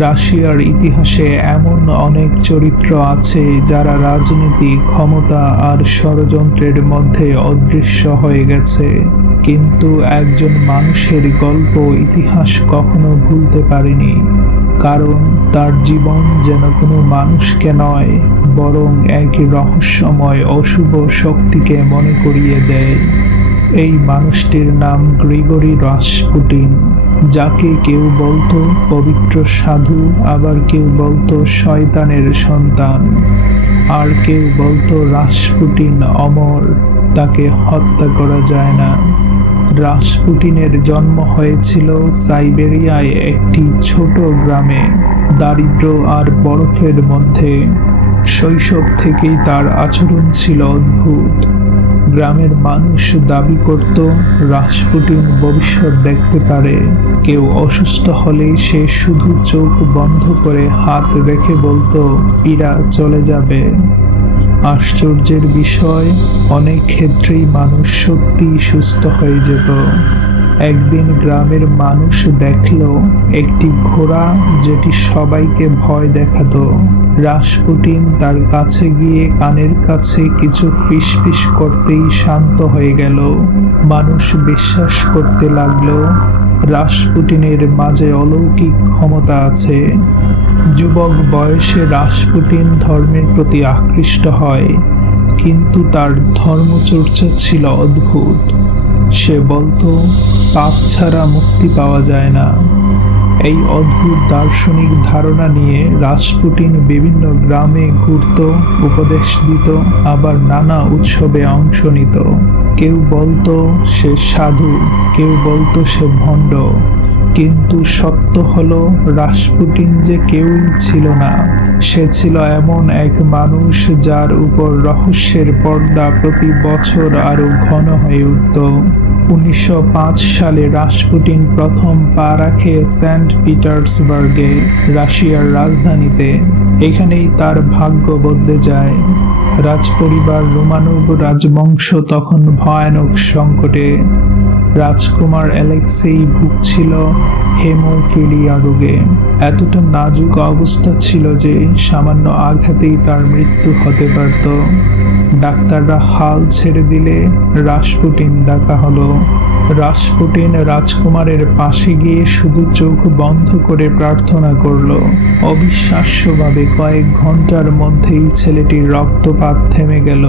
রাশিয়ার ইতিহাসে এমন অনেক চরিত্র আছে যারা রাজনীতি, ক্ষমতা আর ষড়যন্ত্রের মধ্যে অদৃশ্য হয়ে গেছে, কিন্তু একজন মানুষের গল্প ইতিহাস কখনো ভুলতে পারেনি। কারণ তার জীবন যেন কোনো মানুষকে নয়, বরং এক রহস্যময় অশুভ শক্তিকে মনে করিয়ে দেয়। এই মানুষটির নাম গ্রিগরি রাসপুটিন, যাকে কেউ বলতো পবিত্র সাধু, আবার কেউ বলতো শয়তানের সন্তান, আর কেউ বলতো রাসপুটিন অমর, তাকে হত্যা করা যায় না। রাসপুটিনের জন্ম হয়েছিল সাইবেরিয়ায় একটি ছোট গ্রামে, দারিদ্র্য আর বরফের মধ্যে। শৈশব থেকেই তার আচরণ ছিল অদ্ভুত। গ্রামের মানুষ দাবি করত রাসপুটিন ভবিষ্যৎ দেখতে পারে। কেউ অসুস্থ হলে সে শুধু চোখ বন্ধ করে হাত রেখে বলতো পীড়া চলে যাবে। আশ্চর্যের বিষয়, অনেক ক্ষেত্রেই মানুষ সত্যি সুস্থ হয়ে যেত। একদিন গ্রামের মানুষ দেখল একটি ঘোড়া যেটি সবাইকে ভয় দেখাতো। রাসপুটিন তার কাছে গিয়ে কানের কাছে কিছু ফিসফিস করতেই শান্ত হয়ে গেল। মানুষ বিশ্বাস করতে লাগলো রাসপুটিনের মাঝে অলৌকিক ক্ষমতা আছে। যুবক বয়সে রাসপুটিন ধর্মের প্রতি আকৃষ্ট হয়, কিন্তু তার ধর্মচর্চা ছিল অদ্ভুত। সে বলতো পাপ ছাড়া মুক্তি পাওয়া যায় না। এই অদ্ভুত দার্শনিক ধারণা নিয়ে রাসপুটিন বিভিন্ন গ্রামে ঘুরত, উপদেশ দিত, আবার নানা উৎসবে অংশ নিত। কেউ বলতো সে সাধু, কেউ বলতো সে ভণ্ড, কিন্তু সত্য হলো রাসপুটিন যে কেউই ছিল না। সে ছিল এমন এক মানুষ যার উপর রহস্যের পর্দা প্রতি বছর আরো ঘন হয়ে উঠত। 1905 সালে রাসপুটিন প্রথম পা রাখে সেন্ট পিটার্সবার্গে, রাশিয়ার রাজধানীতে। এখানেই তার ভাগ্য বদলে যায়। রাজপরিবার রোমানভ রাজবংশ তখন ভয়ানক সংকটে। রাজকুমার অ্যালেক্সেই ভুগছিল হেমোফিলিয়া রোগে। এতটা নাজুক অবস্থা ছিল যে সামান্য আঘাতেই তার মৃত্যু হতে পারত। ডাক্তাররা হাল ছেড়ে দিলে রাসপুটিন ডাকা হলো। রাসপুটিন রাজকুমারের পাশে গিয়ে শুধু চোখ বন্ধ করে প্রার্থনা করল। অবিশ্বাস্যভাবে কয়েক ঘন্টার মধ্যেই ছেলেটির রক্তপাত থেমে গেল।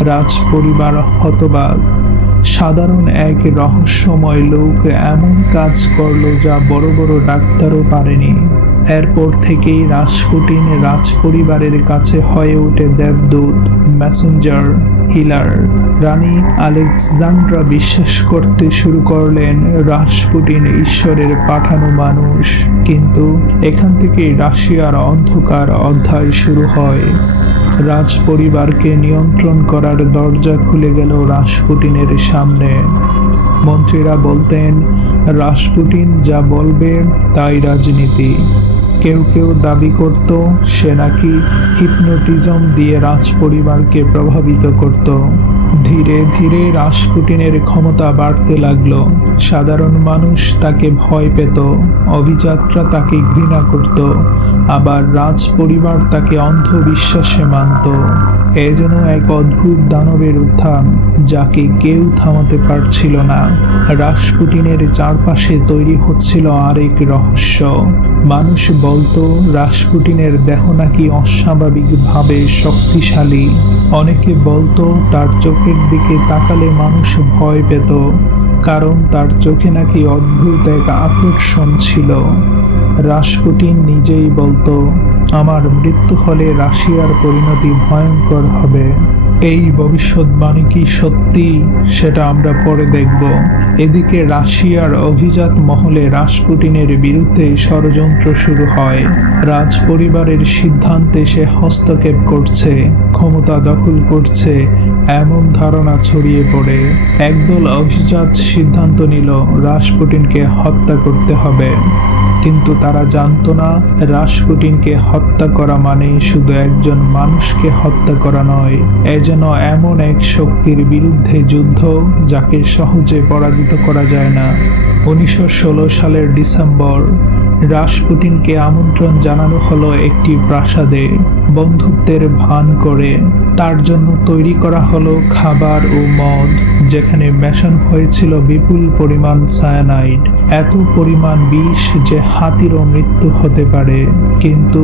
রাজপরিবার হতবাক। সাধারণ এক রহস্যময় লোক এমন কাজ করলো যা বড় বড় ডাক্তারও পারেনি। এরপর থেকেই রাসপুটিন রাজপরিবারের কাছে হয়ে ওঠে দেবদূত, মেসেঞ্জার, হিলার। রানী আলেকজান্ড্রা বিশ্বাস করতে শুরু করলেন রাসপুটিন ঈশ্বরের পাঠানো মানুষ। কিন্তু এখান থেকেই রাশিয়ার অন্ধকার অধ্যায় শুরু হয়। রাজপরিবারকে নিয়ন্ত্রণ করার দরজা খুলে গেল রাসপুটিনের সামনে। মন্ত্রীরা বলতেন রাসপুটিন যা বলবে তাই রাজনীতি। কেউ কেউ দাবি করত সে নাকি হিপনোটিজম দিয়ে রাজপরিবারকে প্রভাবিত করত। ধীরে ধীরে রাসপুটিনের ক্ষমতা বাড়তে লাগলো। সাধারণ মানুষ তাকে ভয় পেত, অভিজাতরা তাকে ঘৃণা করত, আবার রাজপরিবার তাকে অন্ধবিশ্বাসে মানত। এ যেন এক অদ্ভুত দানবের উত্থান, যাকে কেউ থামাতে পারছিল না। রাসপুটিনের চারপাশে তৈরি হচ্ছিল আরেক রহস্য। মানুষ বলতো রাসপুটিনের দেহ নাকি অস্বাভাবিকভাবে শক্তিশালী। অনেকে বলতো তার চোখের দিকে তাকালে মানুষ ভয় পেত, কারণ তার চোখে নাকি অদ্ভুত এক আকর্ষণ ছিল। রাসপুটিন নিজেই বলতো আমার মৃত্যু হলে রাশিয়ার পরিণতি ভয়ঙ্কর হবে। এই ভবিষ্যৎবাণী কি সত্যি, সেটা আমরা পরে দেখব। এদিকে রাশিয়ার অভিজাত মহলে রাসপুটিনের বিরুদ্ধে ষড়যন্ত্র শুরু হয়। রাজপরিবারের সিদ্ধান্তে সে হস্তক্ষেপ করছে, ক্ষমতা দখল করছে, এমন ধারণা ছড়িয়ে পড়ে। একদল অভিজাত সিদ্ধান্ত নিল রাসপুটিনকে হত্যা করতে হবে। কিন্তু তারা জানতো না রাসপুটিনকে হত্যা করা মানে শুধু একজন মানুষকে হত্যা করা নয়, এ যেন এমন এক শক্তির বিরুদ্ধে যুদ্ধ যাকে সহজে পরাজিত করা যায় না। 1916 সালের ডিসেম্বর রাসপুটিনকে আমন্ত্রণ জানানো হলো একটি প্রাসাদে। বন্ধুত্বের ভান করে তার জন্য তৈরি করা হলো খাবার ও মদ, যেখানে মেশানো হয়েছিল বিপুল পরিমাণ সায়ানাইড, এত পরিমাণ বিষ যে হাতিরও মৃত্যু হতে পারে। কিন্তু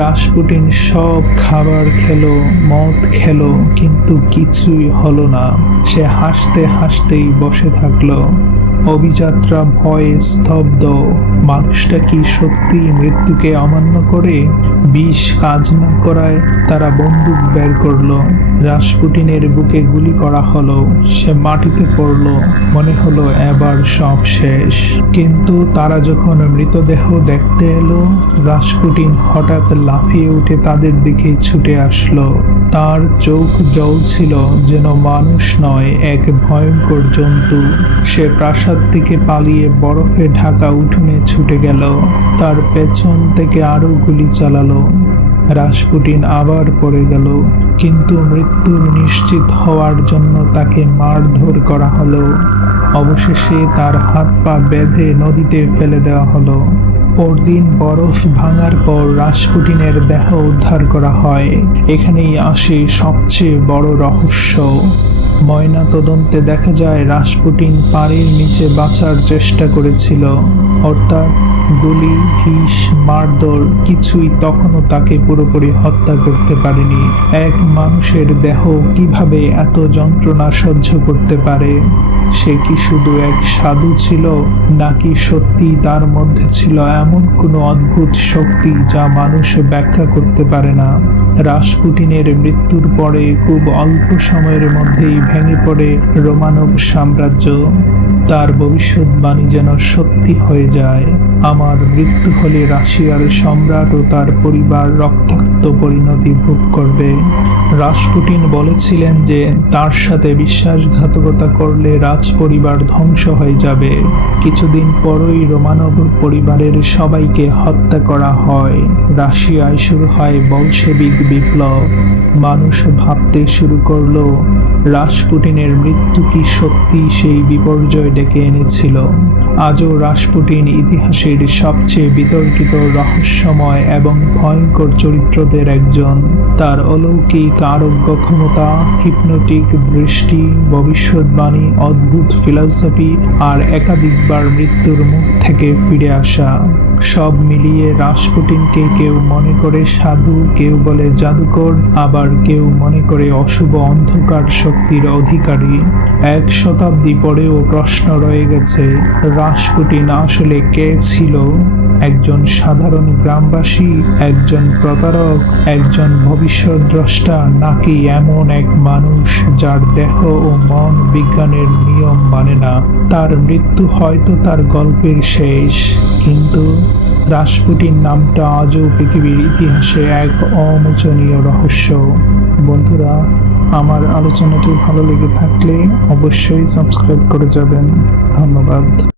রাসপুটিন সব খাবার খেলো, মদ খেলো, কিন্তু কিছুই হলো না। সে হাসতে হাসতেই বসে থাকলো। অভিযাত্রা ভয়ে স্তব্ধ। মানুষটা কি সত্যি মৃত্যুকে অমান্য করে? বিষ কাজ না করায় তারা বন্দুক বের করলো। রাসপুটিনের বুকে গুলি করা হলো। সে মাটিতে পড়লো। মনে হলো এবার সব শেষ। কিন্তু তারা যখন মৃতদেহ দেখতে এলো, রাসপুটিন হঠাৎ লাফিয়ে উঠে তাদের দিকে ছুটে আসলো। তার চোখ জ্বলছিল যেন মানুষ নয়, এক ভয়ঙ্কর জন্তু। সে প্রাসাদ থেকে পালিয়ে বরফে ঢাকা উঠোনে ছুটে গেল। তার পেছন থেকে আরো গুলি চালালো। রাসপুটিন আবার পড়ে গেল, কিন্তু মৃত্যুর নিশ্চিত হওয়ার জন্য তাকে মারধর করা হলো। অবশেষে তার হাত পা বেঁধে নদীতে ফেলে দেওয়া হলো। পরদিন বরফ ভাঙার পর রাসপুটিনের দেহ উদ্ধার করা হয়। এখানেই আসে সবচেয়ে বড় রহস্য। ময়না তদন্তে দেখা যায় রাসপুটিন পানির নিচে বাঁচার চেষ্টা করেছিল, অর্থাৎ গুলি, বিষ, মারধর কিছুই তখনও তাকে পুরোপুরি হত্যা করতে পারেনি। এক মানুষের দেহ কিভাবে এত যন্ত্রণা সহ্য করতে পারে? সে কি শুধু এক সাধু ছিল, নাকি সত্যি তার মধ্যে ছিল এমন কোনো অদ্ভুত শক্তি যা মানুষ ব্যাখ্যা করতে পারে না? রাসপুটিনের মৃত্যুর পরে খুব অল্প সময়ের মধ্যেই ভেঙে পড়ে রোমানব সাম্রাজ্য। তার ভবিষ্যৎবাণী যেন সত্যি হয়ে যায়। আমার মৃত্যু হলে রাশিয়ার সম্রাট ও তার পরিবার রক্তাক্ত পরিণতি ভোগ করবে। রাসপুটিন বলেছিলেন যে তার সাথে বিশ্বাসঘাতকতা করলে রাজ পরিবার ধ্বংস হয়ে যাবে। কিছুদিন পরই রোমানব পরিবারের সবাইকে হত্যা করা হয়। রাশিয়ায় শুরু হয় বলশেবিক বিপ্লব। মানুষ ভাবতে শুরু করলো রাসপুটিনের মৃত্যু কি সত্যি সেই বিপর্যয় ডেকে এনেছিল। আজও রাসপুটিন ইতিহাসের সবচেয়ে বিতর্কিত, রহস্যময় এবং ভয়ঙ্কর চরিত্রদের একজন। তার অলৌকিক আরোগ্য ক্ষমতা, হিপনোটিক দৃষ্টি, ভবিষ্যৎবাণী, অদ্ভুত ফিলসফি আর একাধিকবার মৃত্যুর মুখ থেকে ফিরে আসা, সব মিলিয়ে রাসপুটিনকে কেউ মনে করে সাধু, কেউ বলে জাদুকর, আবার কেউ মনে করে অশুভ অন্ধকার শক্তির অধিকারী। 1 শতাব্দী পরেও প্রশ্ন রয়ে গেছে, রাসপুটিন আসলে কে ছিল? একজন সাধারণ গ্রামবাসী, একজন প্রতারক, একজন ভবিষ্যদ্দ্রষ্টা, নাকি এমন এক মানুষ যার দেহ ও মন বিজ্ঞানের নিয়ম মানে না? তার মৃত্যু হয়তো তার গল্পের শেষ, কিন্তু রাসপুটিন নামটা আজও পৃথিবীর ইতিহাসে এক অমোচনীয় রহস্য। বন্ধুরা, আমার আলোচনাটি ভালো লেগে থাকলে অবশ্যই সাবস্ক্রাইব করে যাবেন। ধন্যবাদ।